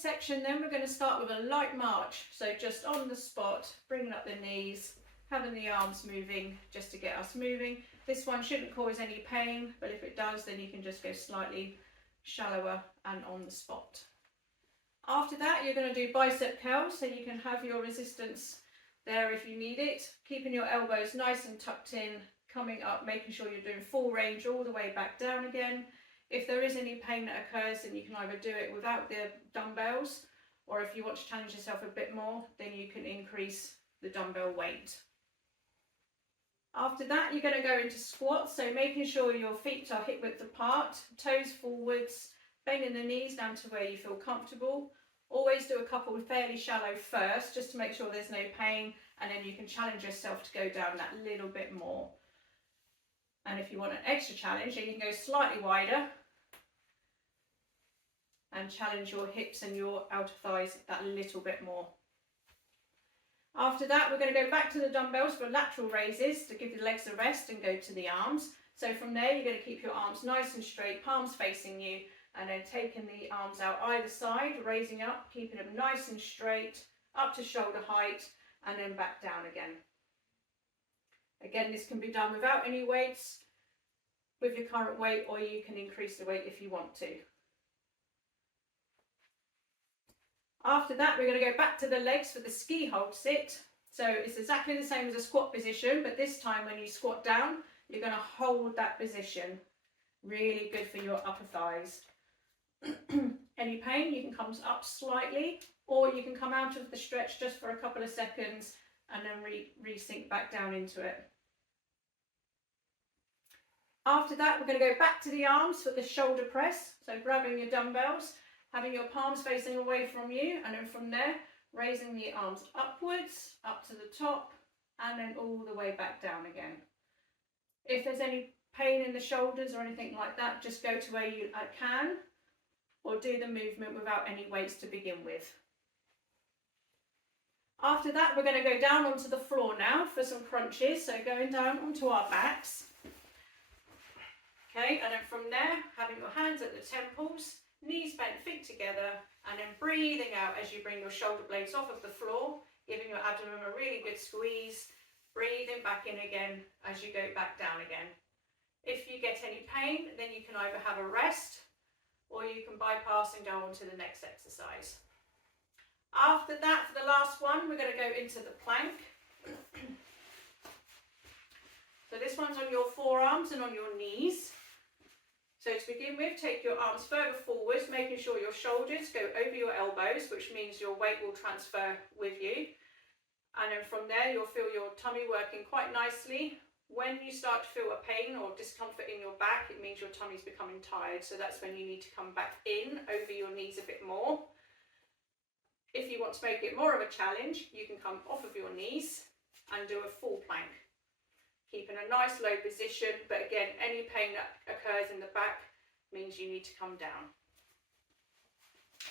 section then we're going to start with a light march. So just on the spot, bringing up the knees, having the arms moving just to get us moving. This one shouldn't cause any pain, but if it does, then you can just go slightly shallower and on the spot. After that, you're going to do bicep curls, so you can have your resistance there if you need it, keeping your elbows nice and tucked in, coming up, making sure you're doing full range all the way back down again. If there is any pain that occurs, then you can either do it without the dumbbells, or if you want to challenge yourself a bit more, then you can increase the dumbbell weight. After that, you're going to go into squats, so making sure your feet are hip width apart, toes forwards, bending the knees down to where you feel comfortable. Always do a couple fairly shallow first, just to make sure there's no pain, and then you can challenge yourself to go down that little bit more. And if you want an extra challenge, then you can go slightly wider and challenge your hips and your outer thighs that little bit more. After that, we're going to go back to the dumbbells for lateral raises to give the legs a rest and go to the arms. So from there, you're going to keep your arms nice and straight, palms facing you, and then taking the arms out either side, raising up, keeping them nice and straight, up to shoulder height, and then back down again. Again, this can be done without any weights, with your current weight, or you can increase the weight if you want to. After that, we're going to go back to the legs for the ski hold sit. So it's exactly the same as a squat position, but this time when you squat down, you're going to hold that position. Really good for your upper thighs. Any pain, you can come up slightly, or you can come out of the stretch just for a couple of seconds and then re-sink back down into it. After that, we're going to go back to the arms for the shoulder press. So grabbing your dumbbells, having your palms facing away from you, and then from there, raising the arms upwards, up to the top, and then all the way back down again. If there's any pain in the shoulders or anything like that, just go to where you can, or do the movement without any weights to begin with. After that, we're going to go down onto the floor now for some crunches. So going down onto our backs. Okay, and then from there, having your hands at the temples, knees bent, feet together, and then breathing out as you bring your shoulder blades off of the floor, giving your abdomen a really good squeeze, breathing back in again as you go back down again. If you get any pain, then you can either have a rest, or you can bypass and go on to the next exercise. After that, for the last one, we're going to go into the plank. So this one's on your forearms and on your knees. So to begin with, take your arms further forwards, making sure your shoulders go over your elbows, which means your weight will transfer with you. And then from there, you'll feel your tummy working quite nicely. When you start to feel a pain or discomfort in your back, it means your tummy's becoming tired. So that's when you need to come back in over your knees a bit more. If you want to make it more of a challenge, you can come off of your knees and do a full plank. Keeping a nice low position, but again, any pain that occurs in the back means you need to come down.